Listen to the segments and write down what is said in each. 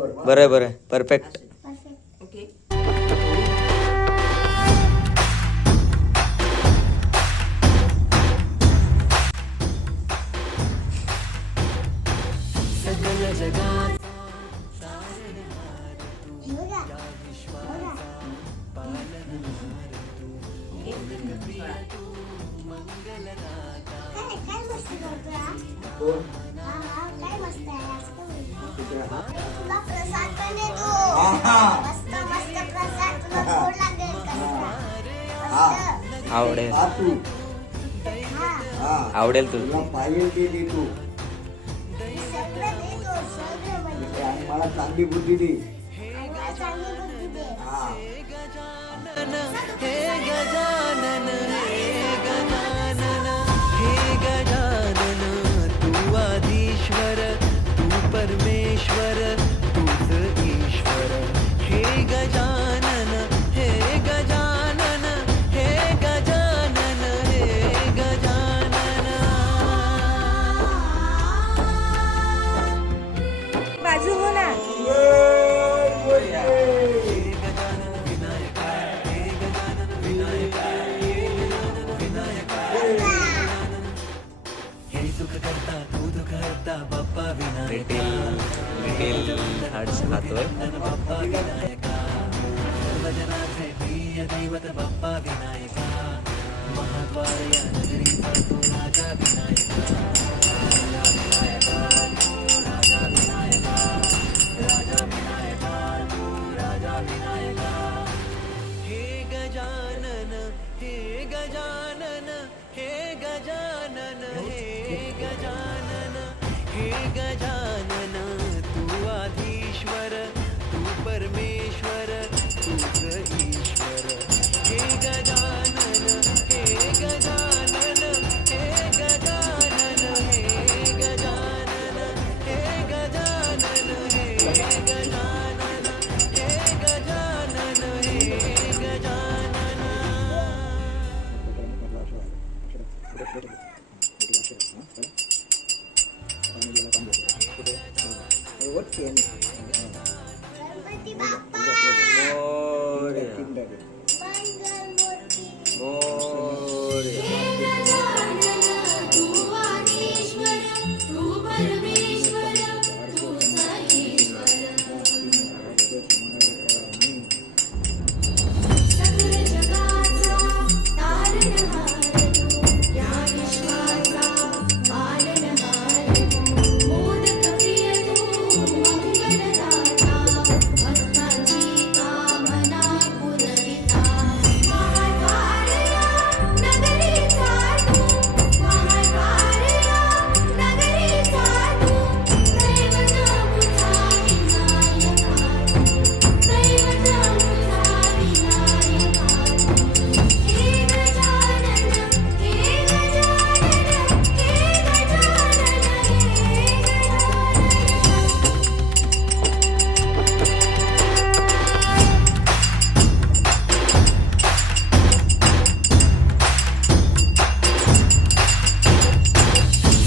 बरं बरं perfect. Okay. तुला प्रसाद पण देतो. मस्त मस्त प्रसाद तुला गोड लागेल कसला. आवडेल हा. आवडेल तुला. पाहिजे ते देतो सगळं देतो सगळं म्हणजे. आणि मला चांगली बुद्धी दे. आणि मला चांगली बुद्धी दे. हा. हे गजानन हे गजानन हे गजानन तू आधीश्वर तू परमेश्वर तूच ईश्वर. हे गजानन हे गजानन हे गजानन हे गजानन. बाजू हो ना. हे सुख करता तू दुःख हरता बाप्पा विनायक. लिटिल हार्ट्स खातोय. बाप्पा विनायका सर्वजनाचे प्रिय दैवत बाप्पा विनायका. महाद्वार या नगरीचा तू राजा विनायका. राजा विनायका तू राजा विनायका. राजा विनायका तू राजा विनायका. हे गजानन हे गजानन हे गजानन हे गजानन हे गजानन तू आधीश्वर तू परमेश्वर तूच ईश्वर. हे गजानन हे गजानन हे गजानन हे गजानन हे गजानन हे गजानन हे गजानन हे गजानन. गणपती बाप्पा मोरया. मंगलमूर्ती. मोरया.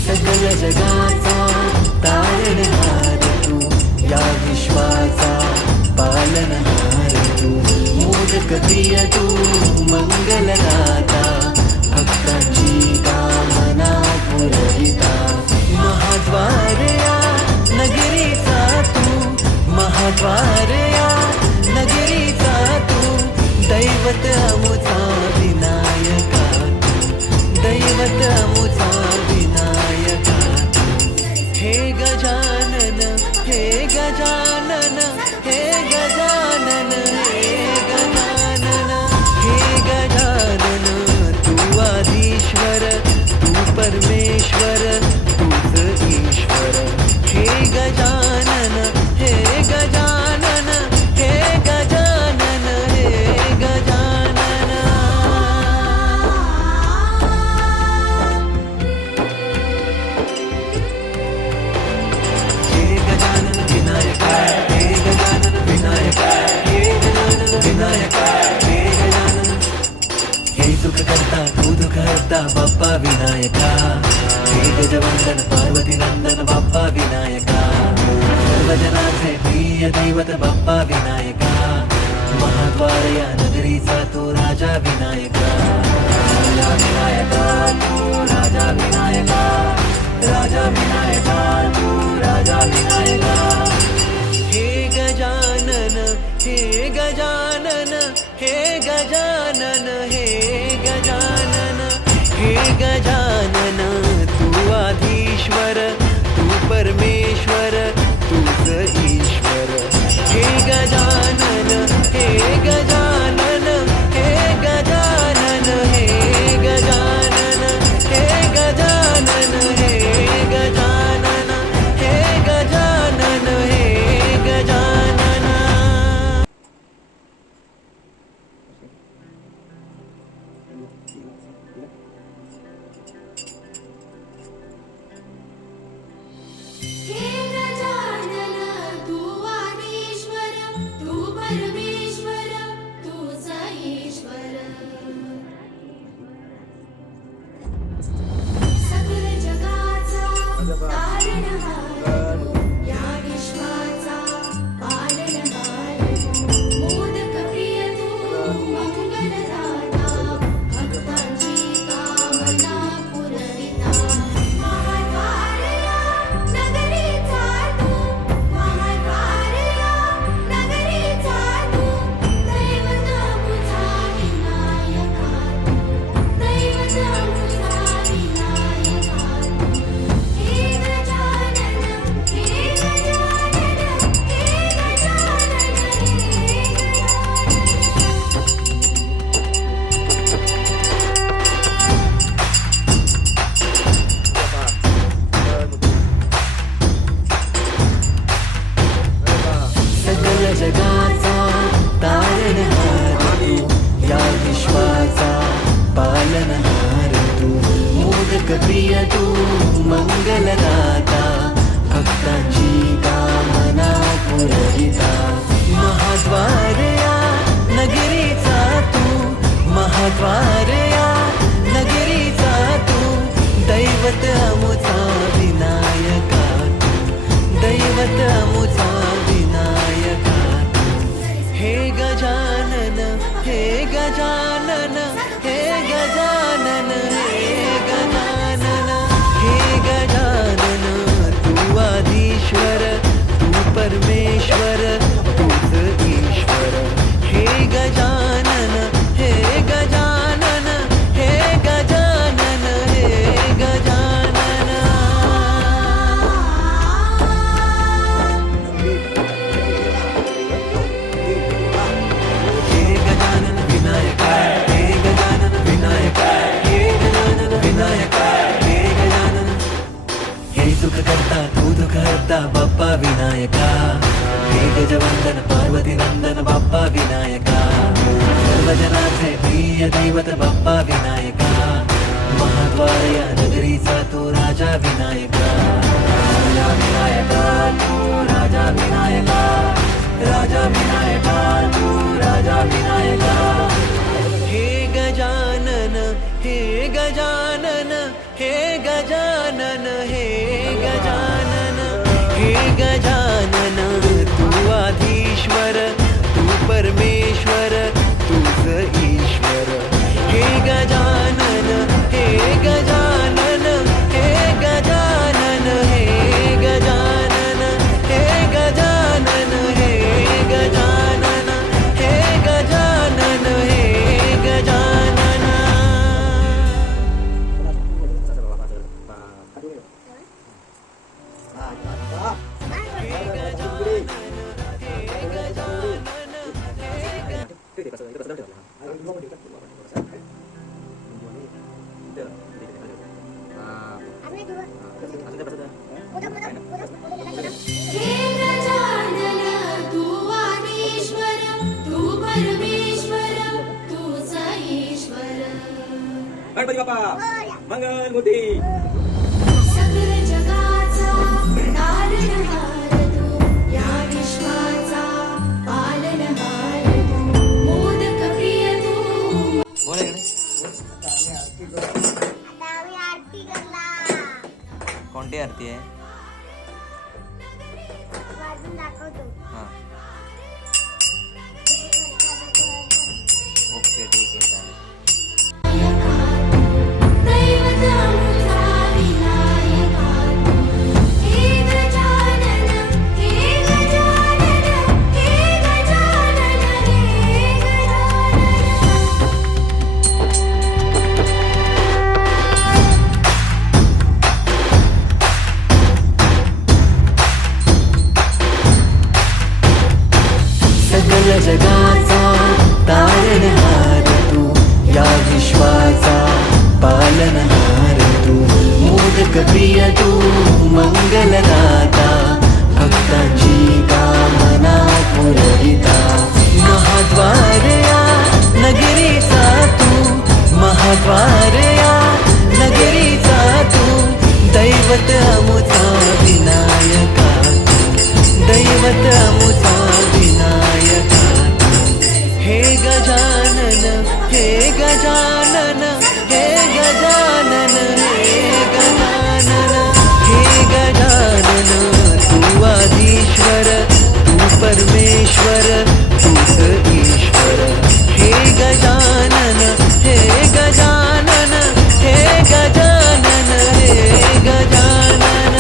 सगळ्या जगाचा तारणहार तू या विश्वाचा पालनहार तू. मोदक प्रिय तू मंगलदाता भक्तांची कामना पुरविता. महाद्वार या नगरीचा तू महाद्वार या नगरीचा तू. दैवत अमुचा विनायका तू दैवत अमुचा विनायका. हे गजानन हे गजानन हे गजानन हे गजानन हे गजानन तू आधीश्वर तू परमेश्वर तूच ईश्वर. हे गजानन हे गजानन हे गजानन हे गजानन. हे गजानन विनायका हे गजानन विनायका हे गजानन विनायका हे गजानन. हे सुख करता तू दुःख हरता बाप्पा विनायका. हे गजवंदन पार्वती नंदन बाप्पा विनायका. सर्वजनाचे प्रिय दैवत बाप्पा विनायका महाद्वार या नगरीचा तो राजा विनायका राजा विनायका तू राजा विनायका राजा विनायका तू राजा विनायका हे गजानन हे गजानन हे गजानन हे गजानन हे गजानन तू आधीश्वर तू परमेश्वर तूच ईश्वर हे गजानन हे गजानन हे गजानन हे गजानन हे गजानन हे गजानन हे गजानन हे गजानन हे गजानन तू आदिश्वर तू परमेश्वर तूच ईश्वर सकल जगाचा तारणहार तू या विश्वाचा पालनहार तू मोदक प्रिय तू मंगलदाता भक्तांची कामना पुरविता महाद्वारया नगरीचा तू महाद्वारया नगरीचा तू दैवत मुझा विनायका तू दैवत मुझा विनायका तू हे गजानन हे गजानन हे गजानन हे गजानन सकल जगाचा तारणहार तू या विश्वाचा पालनहार तू मोदक प्रिय तू मंगलदाता भक्तांची कामना पुरविता महाद्वार या नगरीचा तू महाद्वार या नगरीचा तू दैवत अमुचा विनायका तू दैवत अमुचा विनायका हे गजानन हे गजानन हे गजानन हे गजानन हे गजानन तू आधीश्वर तू परमेश्वर तूच ईश्वर हे गजानन हे गजानन हे गजानन हे गजानन हे गजानन विनायका हे गजानन विनायका हे गजानन विनायका हे गजानन हे सुख करता तू दुःख हरता बाप्पा विनायका हे गजवंदन पार्वती नंदन बाप्पा विनायका सर्वजनाचे प्रिय दैवत बाप्पा विनायका महाद्वार या नगरीचा तो राजा विनायका राजा विनायका तू राजा विनायका राजा विनायका तू राजा विनायका हे गजानन हे गजानन हे गजानन हे गजानन हे गजानन तू आधीश्वर तू परमेश्वर तूच ईश्वर हे गजानन हे गजानन हे गजानन हे गजानन हे गजानन हे गजानन हे गजानन हे गजानन हे गजानन तू आदिश्वर तू परमेश्वर तूच ईश्वर गणपती बाप्पा मंगलमूर्ती सकल जगाचा तारणहार तू या विश्वाचा पालनहार तू मोदक प्रिय तू बोल इकडे. आता आम्ही आरती करणार कोणती आरती आहे? माझं वाजून दाखवतो. हां ओके ठीक आहे चालेल. दैवतामुचा विनायका तू. हे गजानन हे गजानन हे गजानन हे गजानन. सकल जगाचा तारणहार तू या विश्वाचा पालनहार तू मोदक प्रिय तू मंगलदाता भक्तांची कामना पुरविता महाद्वार या नगरीचा तू महाद्वार या नगरीचा तू दैवत अमुचा विनायका तू दैवत अमुचा विनायका हे गजानन हे गजानन हे गजानन हे गजानन हे गजानन तू आदिश्वर तू परमेश्वर तूच ईश्वर हे गजानन हे गजानन हे गजानन हे गजानन.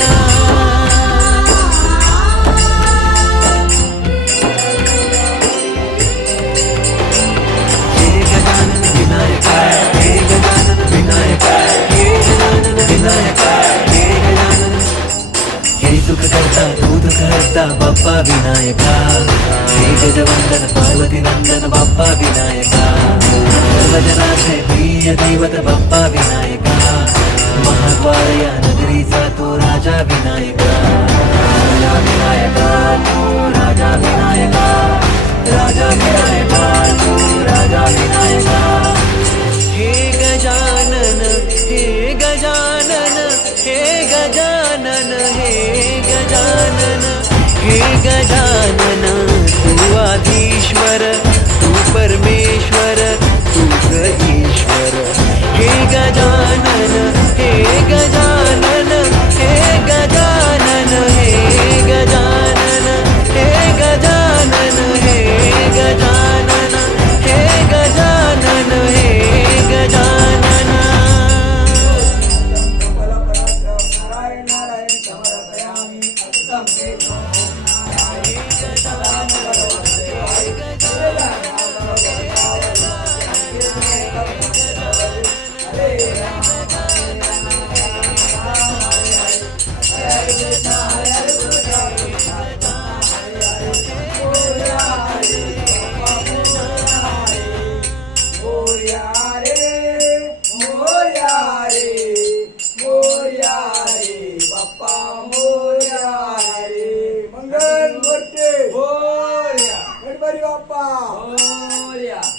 हे गजानन विनायका हे गजानन विनायका हे गजानन विनायका हे गजानन. हे सुख करता तू दुःख हरता बाप्पा विनायका हे गजवंदन पार्वती नंदन बाप्पा विनायका सर्वजनाचे प्रिय दैवत बाप्पा विनायका महाद्वार या नगरीचा तो राजा विनायका राजा विनायका तू राजा विनायका राजा विनायका तू राजा विनायका. हे गजानन हे गजानन हे गजानन हे गजानन हे गजानन तू आदिश्वर तू परमेश्वर तूच ईश्वर हे गजानन हे गजानन हे गजानन हे गजानन हे गजानन हे गजानन हे गजानन हे गजानन. नारायण नारायण समर्पयामि अस्तम बाप्पा मोरया रे मंगल मूर्ती गणपती बाप्पा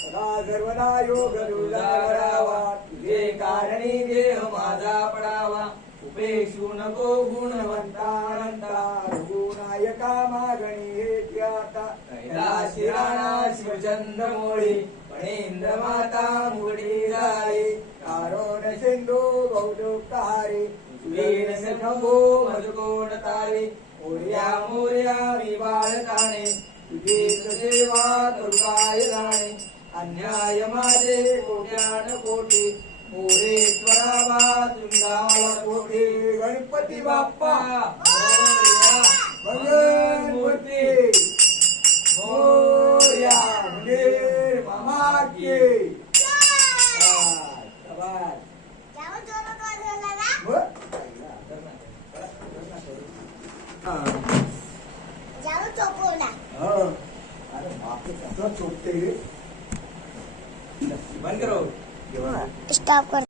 सदा सर्वदा योग दुलारावा तुझे कारणी देह माझा पडावा उपेक्षू नको गुणवंतानंता रघुनायका मागणी हे आता कैलाशी राणा शिवचंद्र मोळी पणेंद्र माता मुगडी जाई कारोण सिंधू बहुदुःखारी वीर सखंभो मधुकोण तारी मोर्या मोर्या मी बाळकाणे तुझी सेवा करुणाय राणे अन्याय माझे कोट्यान कोटी मोरेश्वरावा तुंगाला कोटी गणपती बाप्पा मोरया मंगल मूर्ती मोरया मंदिर मामा की शाबास. जाऊ जोरात वाजवला ना. जाऊ चोपवला. अरे बापरे कसं चोपते रे बंद करो. स्टॉप कर.